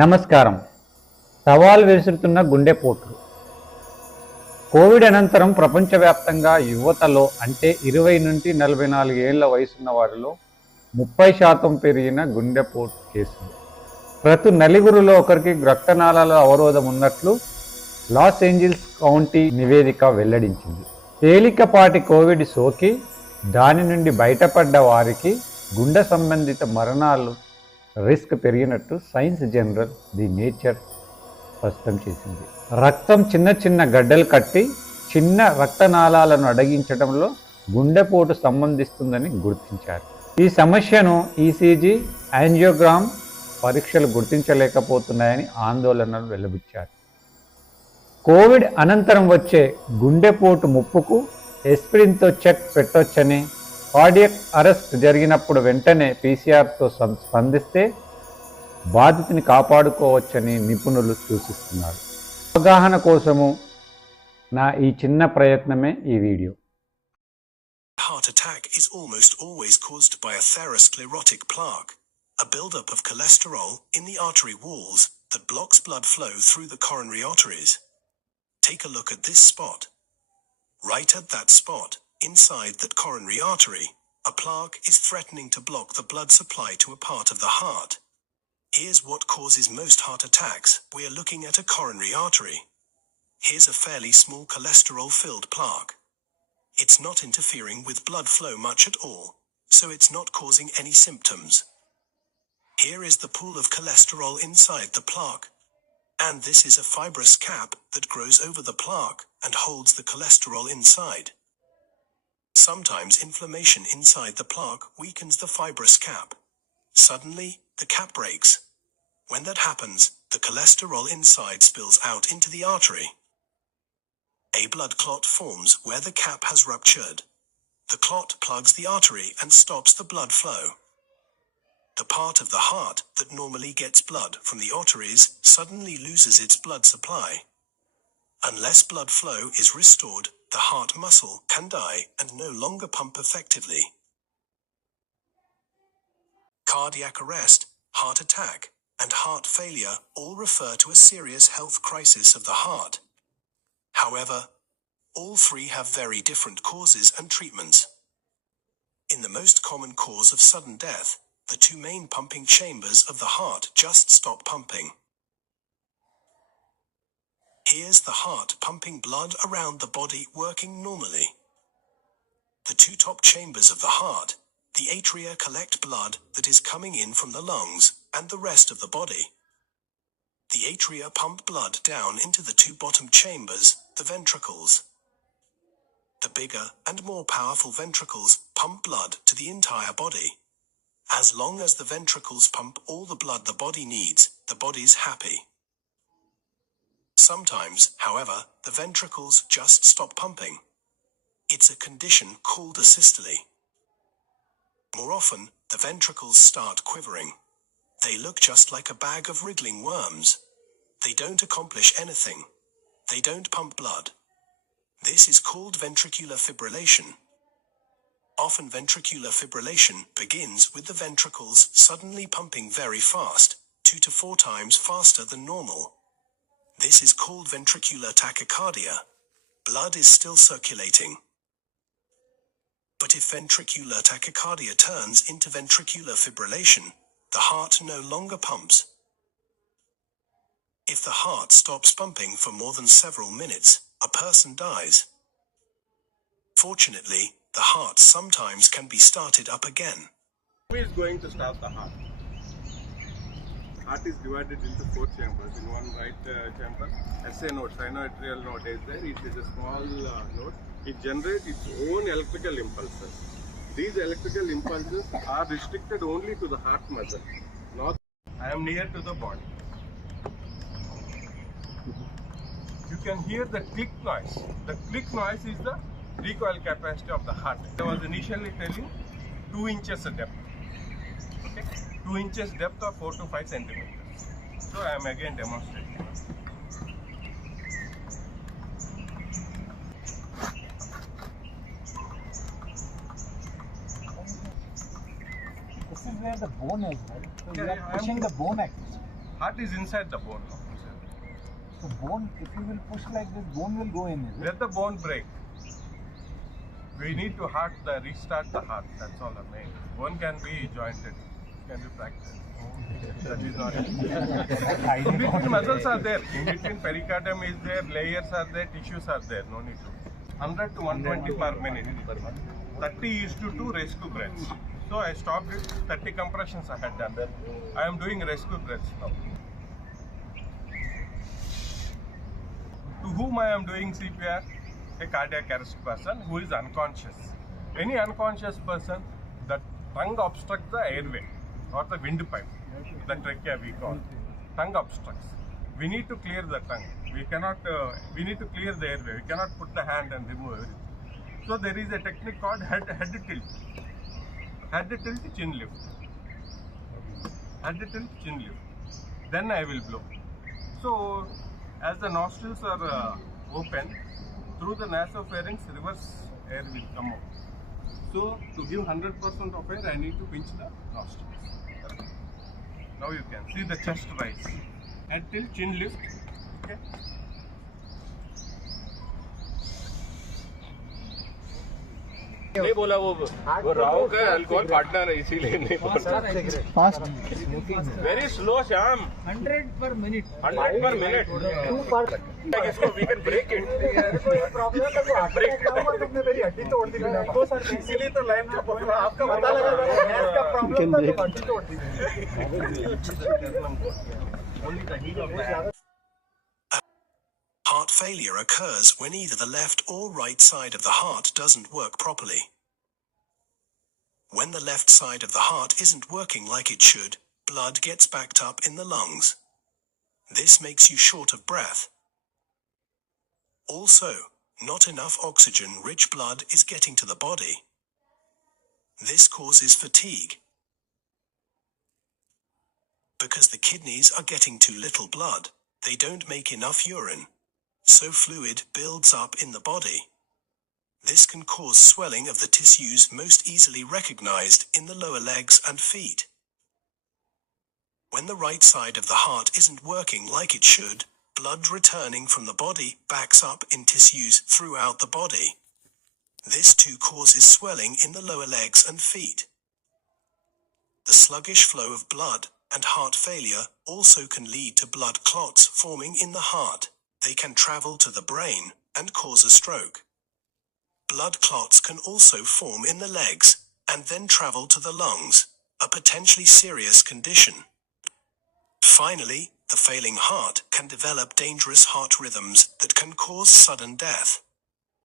నమస్కారం. సవాల్ విసురుతున్న గుండెపోటు. కోవిడ్ అనంతరం ప్రపంచవ్యాప్తంగా యువతలో అంటే 20 నుండి 44 ఏళ్ల వయసున్న వారిలో 30% పెరిగిన గుండెపోటు కేసులు. ప్రతి నలుగురిలో ఒకరికి రక్తనాళాల అవరోధం ఉన్నట్లు లాస్ ఏంజల్స్ కౌంటీ నివేదిక వెల్లడించింది. తేలికపాటి కోవిడ్ సోకి దాని నుండి బయటపడ్డ వారికి గుండె సంబంధిత మరణాలు రిస్క్ పెరిగినట్టు సైన్స్ జర్నల్ ది నేచర్ స్పష్టం చేసింది. రక్తం చిన్న చిన్న గడ్డలు కట్టి చిన్న రక్తనాళాలను అడగించడంలో గుండెపోటు సంబంధిస్తుందని గుర్తించారు. ఈ సమస్యను ఈసీజీ, యాంజియోగ్రామ్ పరీక్షలు గుర్తించలేకపోతున్నాయని ఆందోళనలు వెలువచ్చారు. కోవిడ్ అనంతరం వచ్చే గుండెపోటు ముప్పుకు ఎస్పిరిన్తో చెక్ పెట్టొచ్చని, కార్డియాక్ అరెస్ట్ జరిగినప్పుడు వెంటనే పీసీఆర్తో స్పందిస్తే బాధితుని కాపాడుకోవచ్చని నిపుణులు సూచిస్తున్నారు. అవగాహన కోసము నా ఈ చిన్న ప్రయత్నమే ఈ video. Heart attack is almost always caused by atherosclerotic plaque, a buildup of cholesterol in the artery walls that blocks blood flow through the coronary arteries. Take a look at this spot. Right at that spot, inside that coronary artery, a plaque is threatening to block the blood supply to a part of the heart. Here's what causes most heart attacks. We're looking at a coronary artery. Here's a fairly small cholesterol-filled plaque. It's not interfering with blood flow much at all, so it's not causing any symptoms. Here is the pool of cholesterol inside the plaque. And this is a fibrous cap that grows over the plaque and holds the cholesterol inside. Sometimes inflammation inside the plaque weakens the fibrous cap. Suddenly, the cap breaks. When that happens, the cholesterol inside spills out into the artery. A blood clot forms where the cap has ruptured. The clot plugs the artery and stops the blood flow. The part of the heart that normally gets blood from the arteries suddenly loses its blood supply. Unless blood flow is restored, the heart muscle can die and no longer pump effectively. Cardiac arrest, heart attack, and heart failure all refer to a serious health crisis of the heart. However, all three have very different causes and treatments. In the most common cause of sudden death, the two main pumping chambers of the heart just stop pumping. Here's the heart pumping blood around the body working normally. The two top chambers of the heart, the atria, collect blood that is coming in from the lungs and the rest of the body. The atria pump blood down into the two bottom chambers, the ventricles. The bigger and more powerful ventricles pump blood to the entire body. As long as the ventricles pump all the blood the body needs, the body's happy. Sometimes, however, the ventricles just stop pumping. It's a condition called asystole. More often, the ventricles start quivering. They look just like a bag of wriggling worms. They don't accomplish anything. They don't pump blood. This is called ventricular fibrillation. Often ventricular fibrillation begins with the ventricles suddenly pumping very fast, 2 to 4 times faster than normal. This is called ventricular tachycardia. Blood is still circulating. But if ventricular tachycardia turns into ventricular fibrillation, the heart no longer pumps. If the heart stops pumping for more than several minutes, a person dies. Fortunately, the heart sometimes can be started up again. Who is going to start the heart? Heart is divided into 4 chambers. In one right chamber, SA node, sinoatrial node is there. It is a small node. It generates its own electrical impulses. These electrical impulses are restricted only to the heart muscle. Not I am near to the body. You can hear the click noise. The click noise is the recoil capacity of the heart. I was initially telling 2 inches depth. Okay? 2 inches depth or 4 to 5 centimeters. So I am again demonstrating. This is where the bone is, right? So you are pushing the bone actually. Heart is inside the bone. No? So bone, if you will push like this, bone will go in, is it? Let the bone break. We need to restart the heart. That's all I mean. Bone can be jointed, can be fractured. That is not it. In between muscles are there. In between pericardium is there, layers are there, tissues are there. No need to. 100 to 120 per minute. 30:2 rescue breaths. So I stopped it. 30 compressions I had done. I am doing rescue breaths now. To whom I am doing CPR? A cardiac arrest person who is unconscious. Any unconscious person, the tongue obstructs the airway or the windpipe, the trachea we call. Tongue obstructs. We need to clear the tongue. We cannot. We need to clear the airway. We cannot put the hand and remove everything. So there is a technique called head tilt. Head tilt, chin lift. Head tilt, chin lift. Then I will blow. So as the nostrils are open, through the nasopharynx, reverse air will come out. So to give 100% of air, I need to pinch the nostrils. Now you can see the chest rise. Head tilt, chin lift. Okay. नहीं बोला वो राव का alcohol partner है इसीलिए नहीं बोला Fast. Very slow Shyam 100 per minute. 100 per minute 2 per. इसको we can break it problem है तो ब्रेक तुमने मेरी हड्डी तोड़ दी मैंने आपको सर इसीलिए तो लाइन में पकड़ा आपका पता लगा गैस का प्रॉब्लम था तो हड्डी तोड़ दी Heart failure occurs when either the left or right side of the heart doesn't work properly. When the left side of the heart isn't working like it should, blood gets backed up in the lungs. This makes you short of breath. Also, not enough oxygen-rich blood is getting to the body. This causes fatigue. Because the kidneys are getting too little blood, they don't make enough urine. So fluid builds up in the body. This can cause swelling of the tissues most easily recognized in the lower legs and feet. When the right side of the heart isn't working like it should, blood returning from the body backs up in tissues throughout the body. This too causes swelling in the lower legs and feet. The sluggish flow of blood and heart failure also can lead to blood clots forming in the heart. They can travel to the brain and cause a stroke. Blood clots can also form in the legs and then travel to the lungs, a potentially serious condition. Finally, the failing heart can develop dangerous heart rhythms that can cause sudden death.